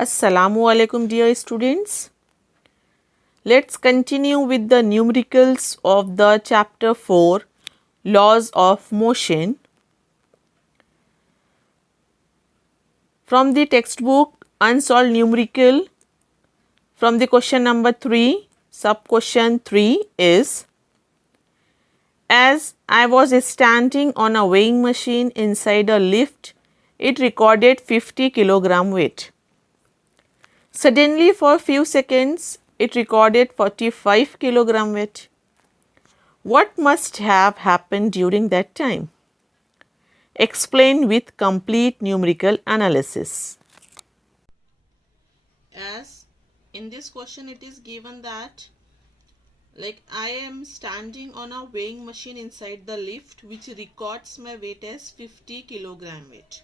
Assalamu alaikum, dear students. Let's continue with the numericals of the chapter 4, Laws of Motion. From the textbook Unsolved Numerical, from the question number 3, sub question 3 is: as I was standing on a weighing machine inside a lift, it recorded 50 kilogram weight. Suddenly, for few seconds, it recorded 45 kilogram weight. What must have happened during that time? Explain with complete numerical analysis. As in this question it is given that I am standing on a weighing machine inside the lift which records my weight as 50 kilogram weight,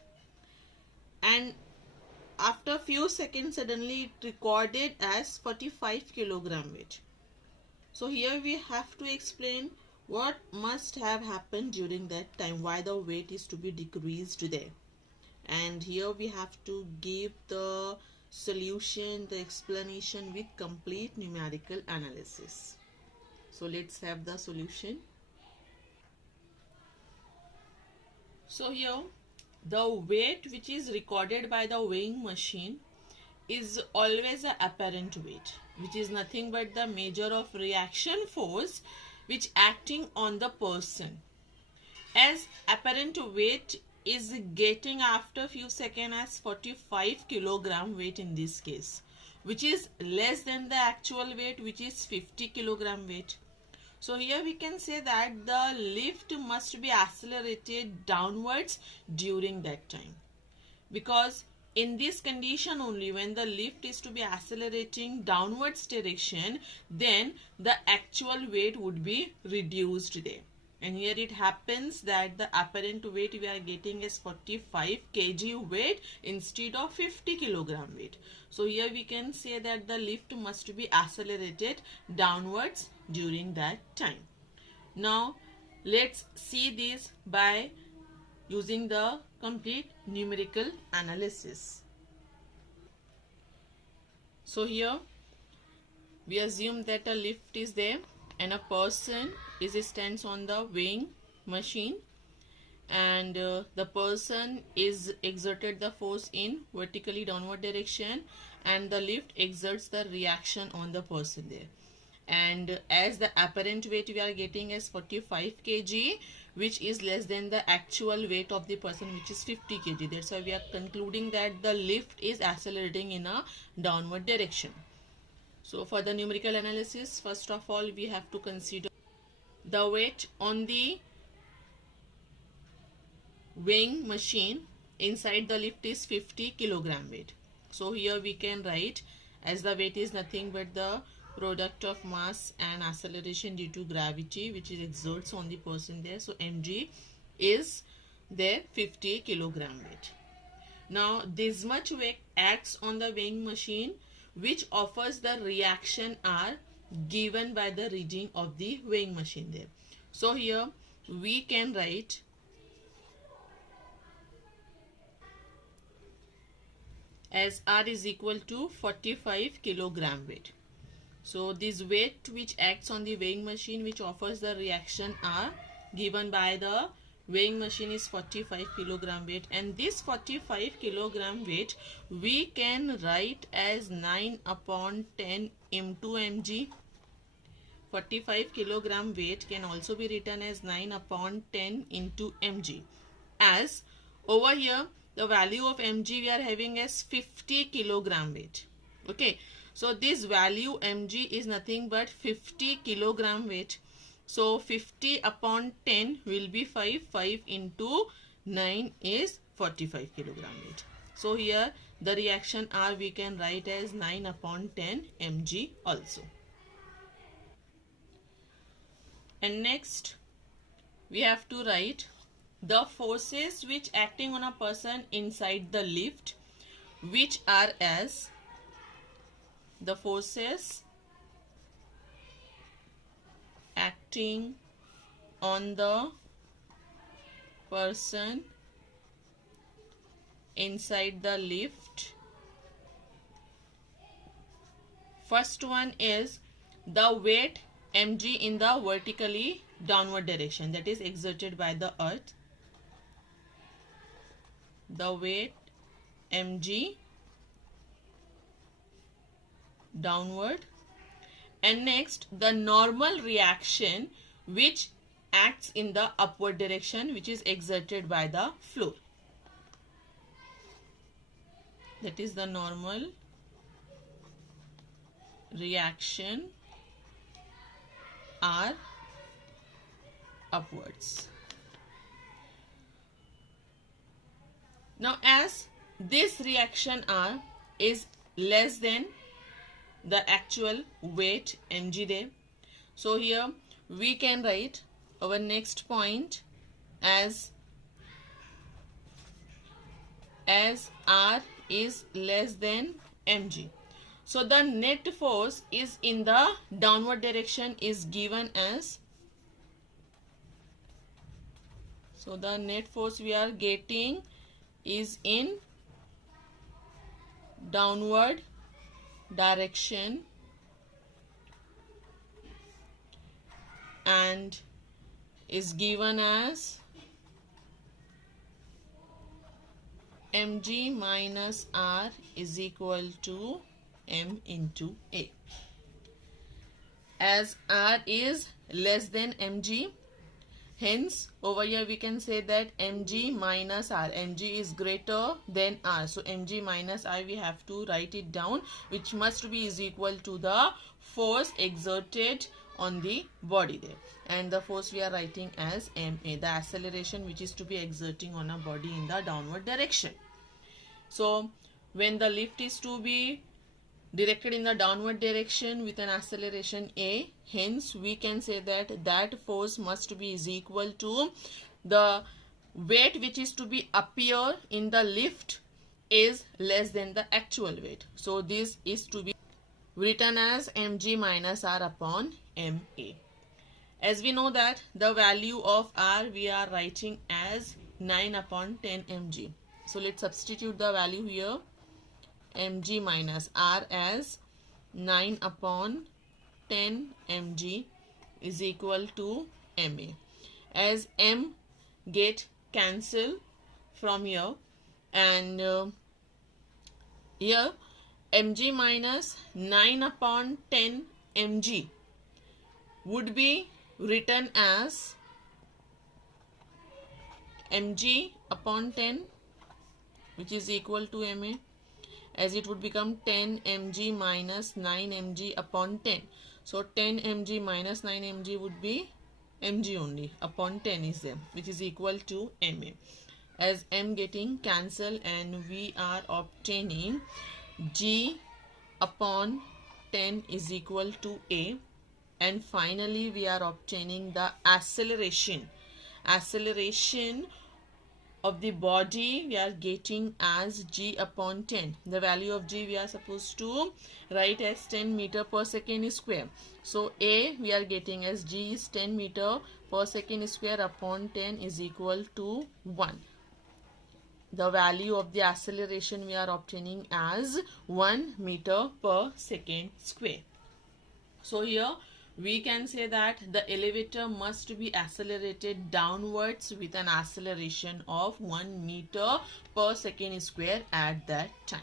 and after few seconds suddenly it recorded as 45 kilogram weight. So here we have to explain what must have happened during that time, why the weight is to be decreased there. And here we have to give the solution, the explanation with complete numerical analysis. So let's have the solution. So here the weight which is recorded by the weighing machine is always a apparent weight, which is nothing but the measure of reaction force which acting on the person. As apparent weight is getting after few seconds as 45 kilogram weight in this case, which is less than the actual weight, which is 50 kilogram weight. So here we can say that the lift must be accelerated downwards during that time, because in this condition only, when the lift is to be accelerating downwards direction, then the actual weight would be reduced there. And here it happens that the apparent weight we are getting is 45 kg weight instead of 50 kilogram weight. So here we can say that the lift must be accelerated downwards during that time. Now let's see this by using the complete numerical analysis. So here we assume that a lift is there and a person stands on the weighing machine, and the person is exerted the force in vertically downward direction, and the lift exerts the reaction on the person there. And as the apparent weight we are getting as 45 kg, which is less than the actual weight of the person, which is 50 kg. That's why we are concluding that the lift is accelerating in a downward direction. So for the numerical analysis, first of all we have to consider the weight on the weighing machine inside the lift is 50 kilogram weight. So here we can write, as the weight is nothing but the product of mass and acceleration due to gravity which is exerts on the person there. So mg is there 50 kilogram weight. Now this much weight acts on the weighing machine which offers the reaction R given by the reading of the weighing machine there. So here we can write as R is equal to 45 kilogram weight. So this weight which acts on the weighing machine which offers the reaction R given by the weighing machine is 45 kilogram weight, and this 45 kilogram weight we can write as 9 upon 10 into mg. 45 kilogram weight can also be written as 9 upon 10 into mg, as over here the value of mg we are having as 50 kilogram weight. Okay, so this value mg is nothing but 50 kilogram weight. So 50 upon 10 will be 5 into 9 is 45 kilogram weight. So here the reaction R we can write as 9 upon 10 mg also. And next we have to write the forces which acting on a person inside the lift, which are as the forces acting on the person inside the lift First one is the weight mg in the vertically downward direction, that is exerted by the earth. The weight mg downward. And next, the normal reaction which acts in the upward direction, which is exerted by the floor. That is the normal reaction R upwards. Now, as this reaction R is less than the actual weight mg there, so here we can write our next point as R is less than mg. So the net force is in the downward direction is given as, so the net force we are getting is in downward direction and is given as mg minus R is equal to m into A. As R is less than mg, hence over here we can say that mg minus R, mg is greater than R, so mg minus I we have to write it down, which must be is equal to the force exerted on the body there, and the force we are writing as ma, the acceleration which is to be exerting on a body in the downward direction. So when the lift is to be directed in the downward direction with an acceleration a, hence we can say that that force must be is equal to the weight which is to be appear in the lift is less than the actual weight. So this is to be written as mg minus R upon ma. As we know that the value of R we are writing as 9 upon 10 mg. So let's substitute the value here, mg minus R as 9 upon 10 mg is equal to ma. As m get cancelled from here, and here mg minus 9 upon 10 mg would be written as mg upon 10, which is equal to ma, as it would become 10 mg minus 9 mg upon 10. So 10 mg minus 9 mg would be mg only, upon 10 is there, which is equal to ma. As m getting cancelled, and we are obtaining g upon 10 is equal to a, and finally we are obtaining the acceleration of the body we are getting as g upon 10. The value of g we are supposed to write as 10 meter per second square. So a we are getting as g is 10 meter per second square upon 10 is equal to 1. The value of the acceleration we are obtaining as 1 meter per second square. So here we can say that the elevator must be accelerated downwards with an acceleration of 1 meter per second square at that time.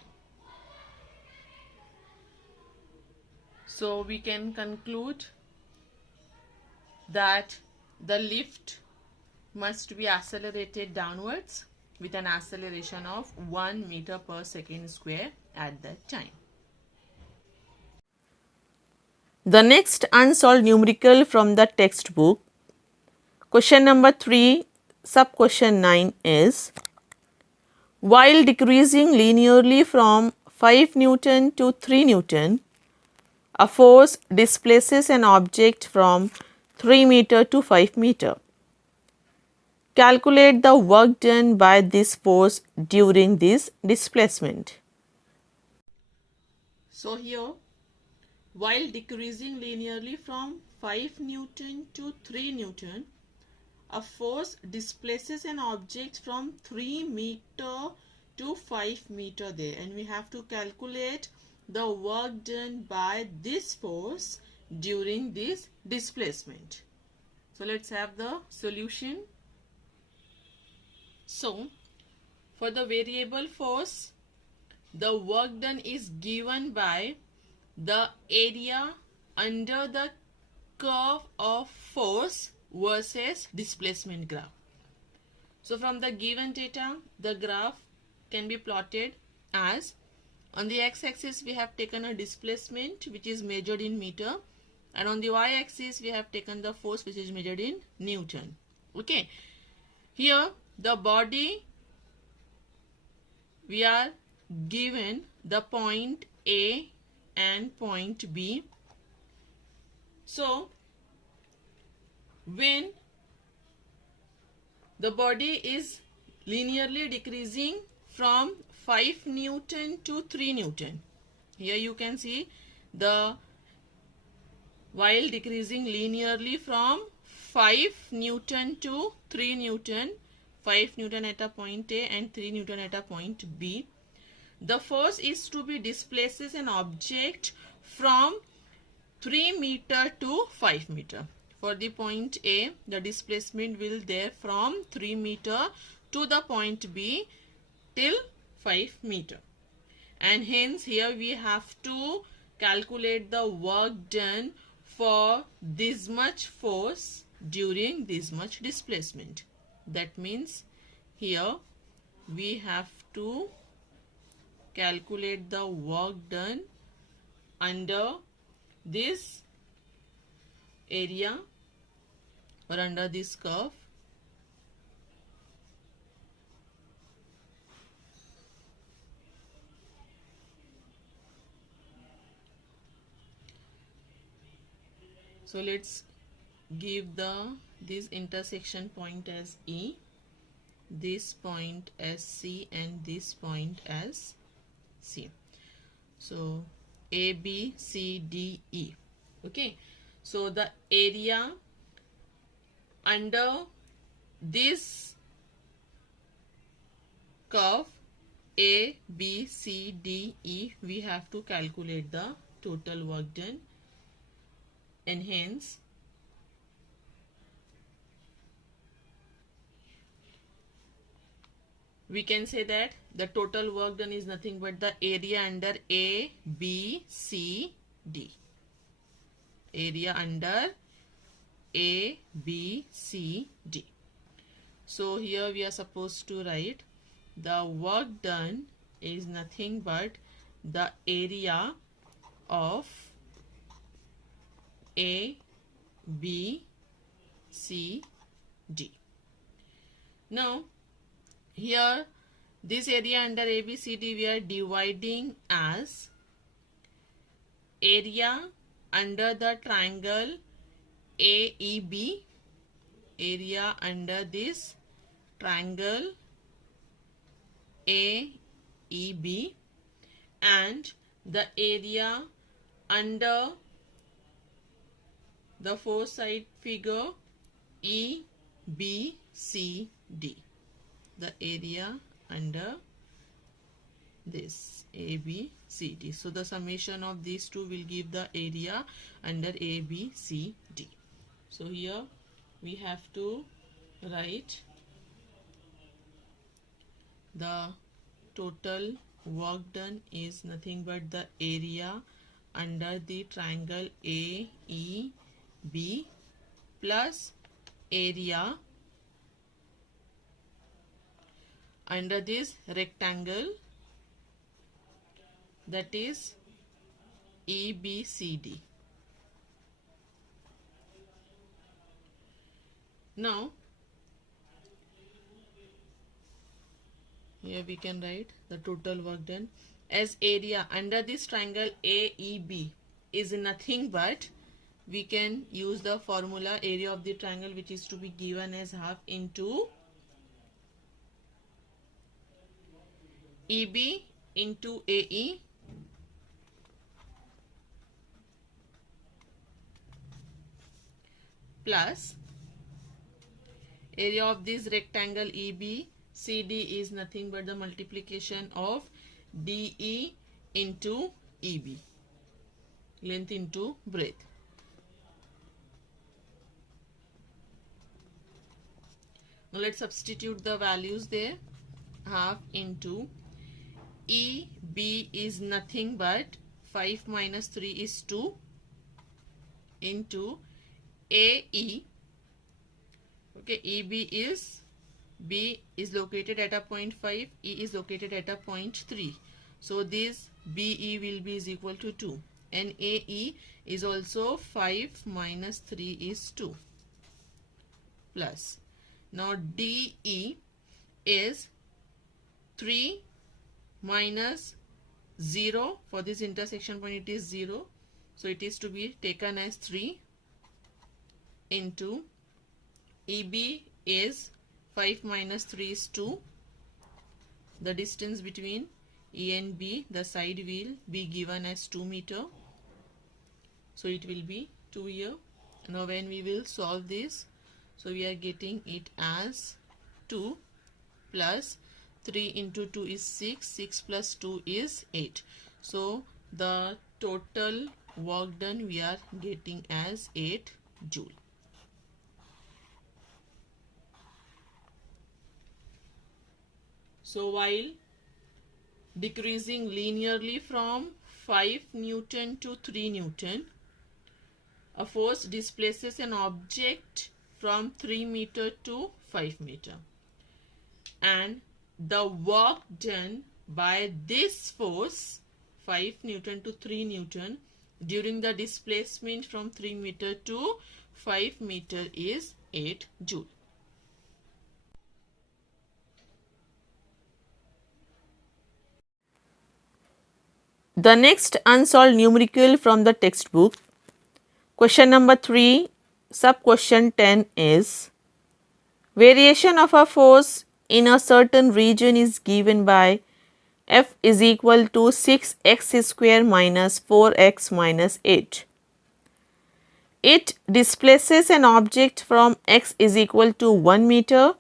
So we can conclude that the lift must be accelerated downwards with an acceleration of 1 meter per second square at that time. The next unsolved numerical from the textbook, question number 3, sub question 9 is, while decreasing linearly from 5 Newton to 3 Newton, a force displaces an object from 3 meter to 5 meter. Calculate the work done by this force during this displacement. So here, while decreasing linearly from 5 Newton to 3 Newton, a force displaces an object from 3 meter to 5 meter there, and we have to calculate the work done by this force during this displacement. So let's have the solution. So for the variable force, the work done is given by the area under the curve of force versus displacement graph. So from the given data, the graph can be plotted as, on the x-axis we have taken a displacement which is measured in meter, and on the y-axis we have taken the force which is measured in Newton. Okay, here the body, we are given the point A and point B. So when the body is linearly decreasing from 5 Newton to 3 Newton, here you can see the while decreasing linearly from 5 Newton to 3 Newton, 5 Newton at a point A and 3 Newton at a point B, the force is to be displaces an object from 3 meter to 5 meter. For the point A, the displacement will there from 3 meter to the point B till 5 meter. And hence here we have to calculate the work done for this much force during this much displacement. That means here we have to calculate the work done under this area or under this curve. So let's give this intersection point as E, this point as C, and this point as C. So A, B, C, D, E. Okay, so the area under this curve A, B, C, D, E, we have to calculate the total work done, and hence we can say that the total work done is nothing but the area under A, B, C, D. Area under A, B, C, D. So here we are supposed to write the work done is nothing but the area of A, B, C, D. Now here this area under A, B, C, D we are dividing as area under the triangle AEB, area under this triangle AEB, and the area under the four side figure EBCD, the area under this ABCD. So the summation of these two will give the area under ABCD. So here we have to write the total work done is nothing but the area under the triangle AEB plus area under this rectangle, that is EBCD. Now here we can write the total work done as area under this triangle AEB is nothing but, we can use the formula area of the triangle, which is to be given as half into EB into AE plus area of this rectangle EBCD is nothing but the multiplication of DE into EB, length into breadth. Now let's substitute the values there. Half into EB is nothing but 5 minus 3 is 2 into AE. Okay, EB is, B is located at a point 5, E is located at a point 3. So this BE will be is equal to 2, and AE is also 5 minus 3 is 2 plus. Now DE is 3 minus 0. For this intersection point it is 0, so it is to be taken as 3 into EB is 5 minus 3 is 2. The distance between E and B, the side will be given as 2 meter. So it will be 2 here. Now when we will solve this, so we are getting it as 2 plus 3 into 2 is 6. 6 plus 2 is 8. So the total work done we are getting as 8 joule. So while decreasing linearly from 5 Newton to 3 Newton, a force displaces an object from 3 meter to 5 meter. And the work done by this force, 5 Newton to 3 Newton, during the displacement from 3 meter to 5 meter is 8 joule. The next unsolved numerical from the textbook, question number 3, sub question 10 is, variation of a force in a certain region is given by F is equal to 6x square minus 4x minus 8. It displaces an object from x is equal to 1 meter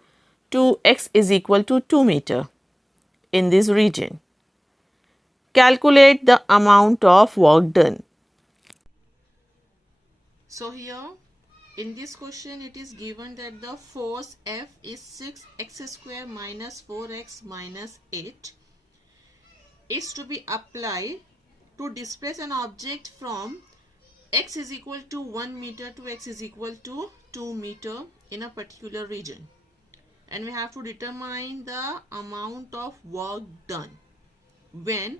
to x is equal to 2 meter in this region. Calculate the amount of work done. So here in this question it is given that the force F is 6x square minus 4x minus 8 is to be applied to displace an object from x is equal to 1 meter to x is equal to 2 meter in a particular region. And we have to determine the amount of work done when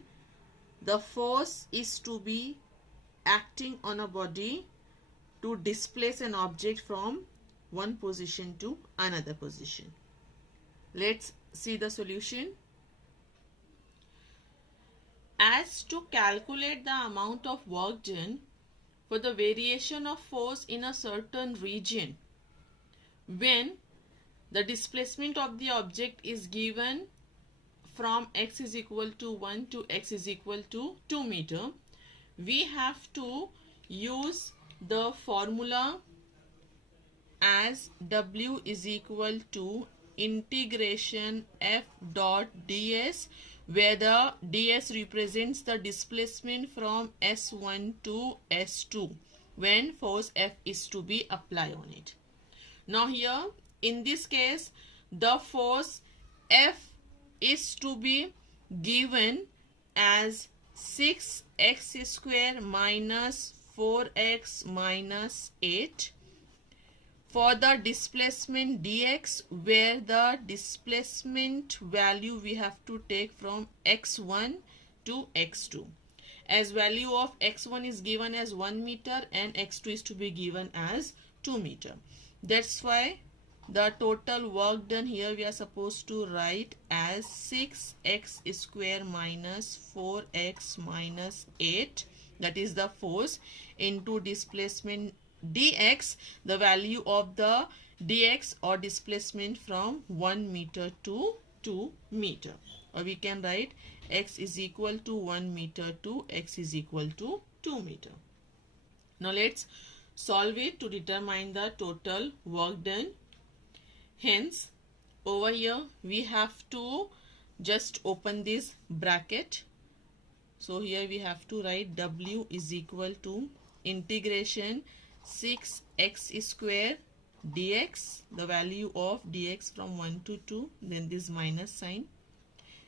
the force is to be acting on a body to displace an object from one position to another position. Let's see the solution. As to calculate the amount of work done for the variation of force in a certain region when the displacement of the object is given from x is equal to 1 to x is equal to 2 meter, we have to use the formula as W is equal to integration F dot ds, where the ds represents the displacement from S1 to S2 when force F is to be applied on it. Now here in this case the force F is to be given as 6x square minus 4x minus 8 for the displacement dx, where the displacement value we have to take from x1 to x2, as value of x1 is given as 1 meter and x2 is to be given as 2 meter. That's why the total work done here we are supposed to write as 6x square minus 4x minus 8, that is the force, into displacement dx, the value of the dx or displacement from 1 meter to 2 meter, or we can write x is equal to 1 meter to x is equal to 2 meter. Now let's solve it to determine the total work done. Hence over here we have to just open this bracket. So here we have to write w is equal to integration 6x square dx, the value of dx from 1 to 2, then this minus sign,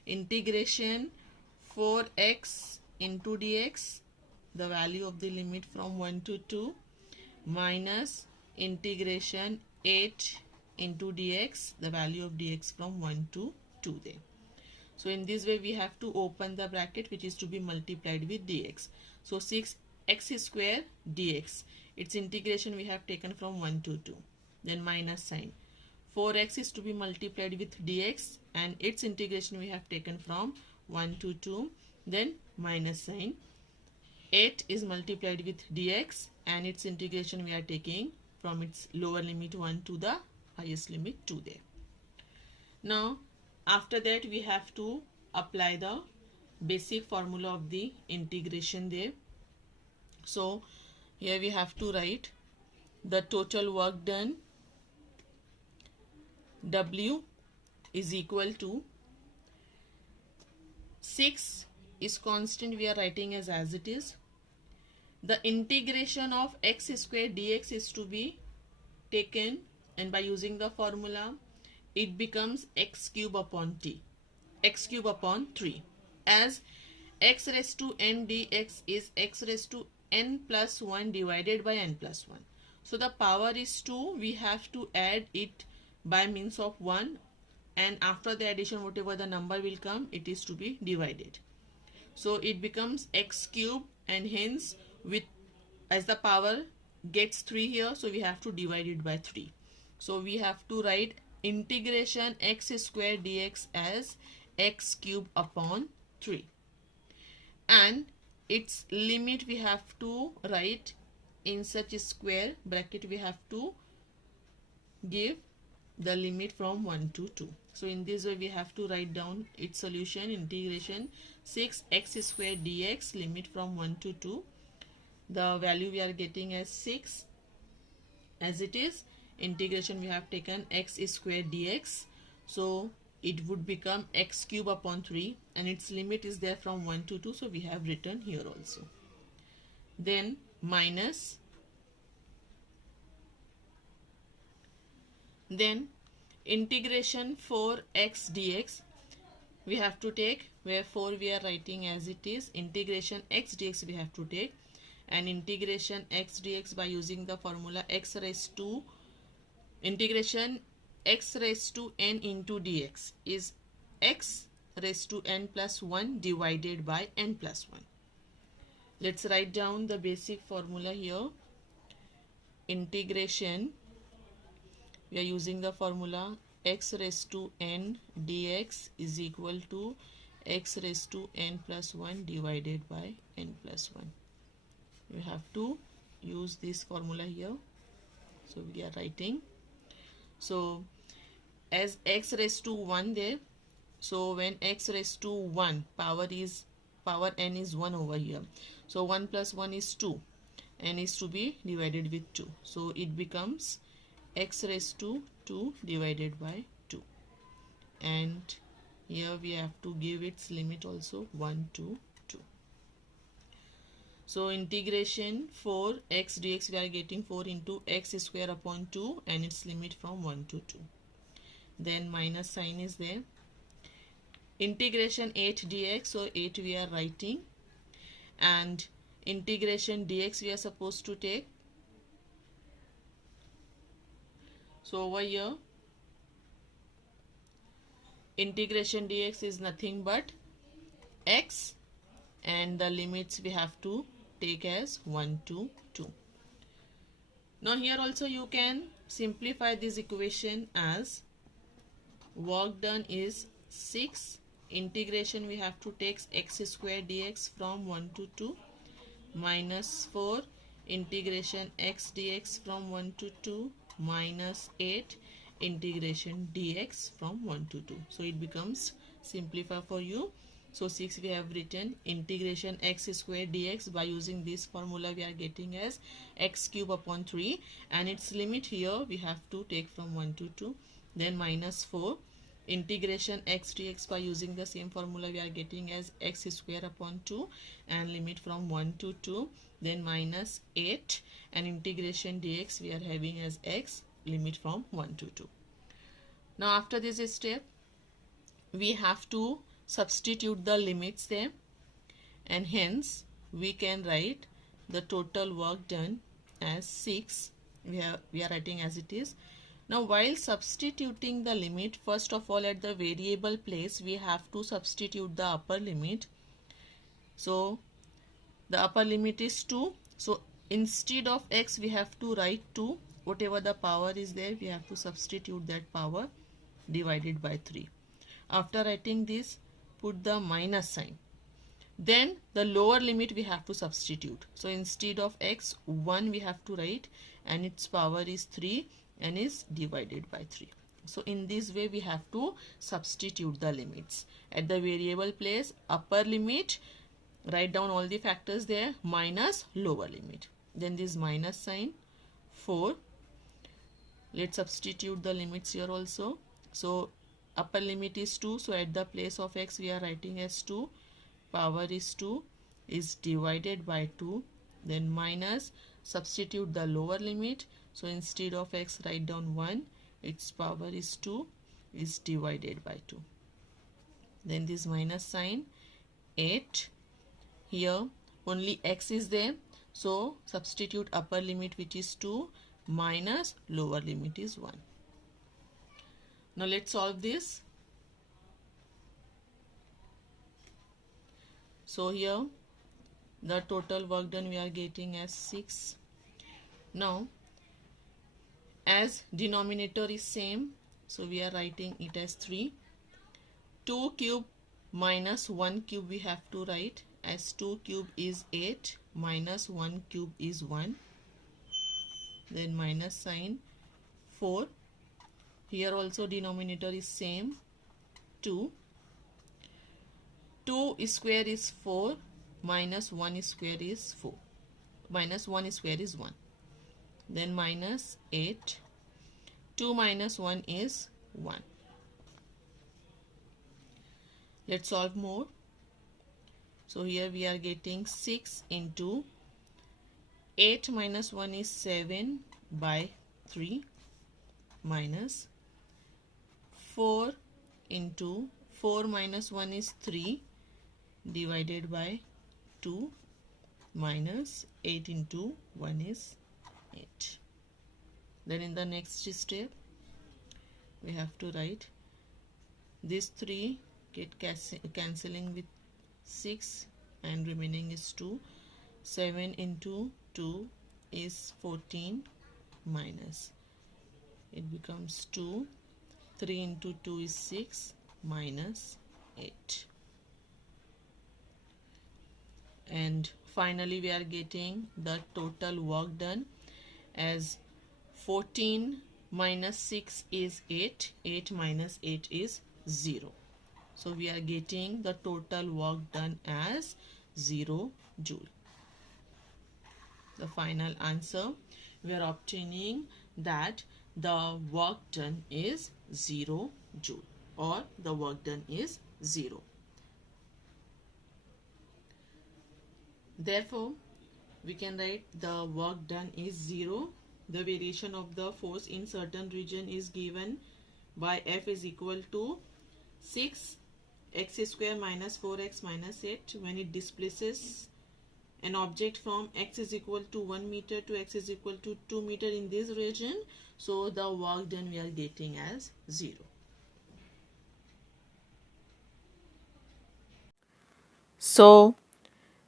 integration 4x into dx, the value of the limit from 1 to 2, minus integration 8 into dx, the value of dx from 1 to 2 there. So in this way we have to open the bracket which is to be multiplied with dx. So 6x square dx, its integration we have taken from 1 to 2, then minus sign. 4x is to be multiplied with dx and its integration we have taken from 1 to 2, then minus sign. 8 is multiplied with dx and its integration we are taking from its lower limit 1 to the highest limit 2 there. Now after that we have to apply the basic formula of the integration there. So here we have to write the total work done, w is equal to 6 is constant, we are writing as it is. The integration of x square dx is to be taken, and by using the formula it becomes x cube upon t, x cube upon 3, as x raised to n dx is x raised to n plus 1 divided by n plus 1. So the power is 2, we have to add it by means of 1, and after the addition whatever the number will come, it is to be divided. So it becomes x cube, and hence with as the power gets 3 here, so we have to divide it by 3. So we have to write integration x square dx as x cube upon 3, and its limit we have to write in such a square bracket, we have to give the limit from 1 to 2. So in this way we have to write down its solution, integration 6x square dx, limit from 1 to 2, the value we are getting as 6 as it is, integration we have taken x square dx, so it would become x cube upon 3, and its limit is there from 1 to 2, so we have written here also. Then minus, then integration 4x dx we have to take, where 4 we are writing as it is, integration x dx we have to take, and integration x dx by using the formula x raised to integration x raised to n into dx is x raised to n plus 1 divided by n plus 1. Let's write down the basic formula here. Integration, we are using the formula x raised to n dx is equal to x raised to n plus 1 divided by n plus 1. You have to use this formula here, so we are writing, so as x raised to 1 there, so when x raised to 1 power n is 1 over here, so 1 plus 1 is 2, n is to be divided with 2, so it becomes x raised to 2 divided by 2, and here we have to give its limit also 1 to 2. So integration 4x dx we are getting 4 into x square upon 2, and its limit from 1 to 2. Then minus sign is there. Integration 8 dx, so 8 we are writing, and integration dx we are supposed to take. So over here integration dx is nothing but x, and the limits we have to take as 1 to 2. Now here also you can simplify this equation as work done is 6, integration we have to take x square dx from 1 to 2, minus 4 integration x dx from 1 to 2, minus 8 integration dx from 1 to 2. So it becomes simplify for you. So 6 we have written integration x square dx, by using this formula we are getting as x cube upon 3, and its limit here we have to take from 1 to 2. Then minus 4 integration x dx by using the same formula we are getting as x square upon 2 and limit from 1 to 2, then minus 8, and integration dx we are having as x limit from 1 to 2. Now after this step we have to substitute the limits there, and hence we can write the total work done as 6. We are writing as it is. Now while substituting the limit, first of all at the variable place we have to substitute the upper limit. So the upper limit is 2. So instead of x we have to write 2. Whatever the power is there we have to substitute that power divided by 3. After writing this, put the minus sign. Then the lower limit we have to substitute. So instead of x, 1 we have to write, and its power is 3 and is divided by 3. So in this way we have to substitute the limits. At the variable place, upper limit, write down all the factors there, minus lower limit. Then this minus sign, 4. Let's substitute the limits here also. So upper limit is 2. So at the place of x we are writing as 2. Power is 2 is divided by 2. Then minus, substitute the lower limit. So instead of x write down 1. Its power is 2 is divided by 2. Then this minus sign, 8. Here only x is there. So substitute upper limit which is 2 minus lower limit is 1. Now let's solve this. So here the total work done we are getting as 6. Now as denominator is same, so we are writing it as 3. 2 cube minus 1 cube we have to write, as 2 cube is 8 minus 1 cube is 1. Then minus sign, 4. Here also denominator is same, 2. 2 square is 4 minus 1 square is 4. Minus 1 square is 1. Then minus 8. 2 minus 1 is 1. Let's solve more. So here we are getting 6 into 8 minus 1 is 7 by 3 minus 4 into 4 minus 1 is 3 divided by 2 minus 8 into 1 is 8. Then in the next step we have to write this 3 get cancelling with 6 and remaining is 2. 7 into 2 is 14 minus, it becomes 2. 3 into 2 is 6 minus 8. And finally we are getting the total work done as 14 minus 6 is 8. 8 minus 8 is 0. So we are getting the total work done as 0 joule. The final answer, we are obtaining that the work done is 0 joule, or the work done is 0. Therefore, we can write the work done is 0. The variation of the force in certain region is given by F is equal to 6 x square minus 4x minus 8 when it displaces an object from x is equal to 1 meter to x is equal to 2 meter in this region. So the work done we are getting as 0. So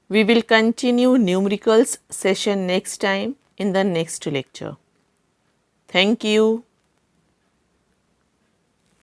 we will continue numericals session next time in the next lecture. Thank you.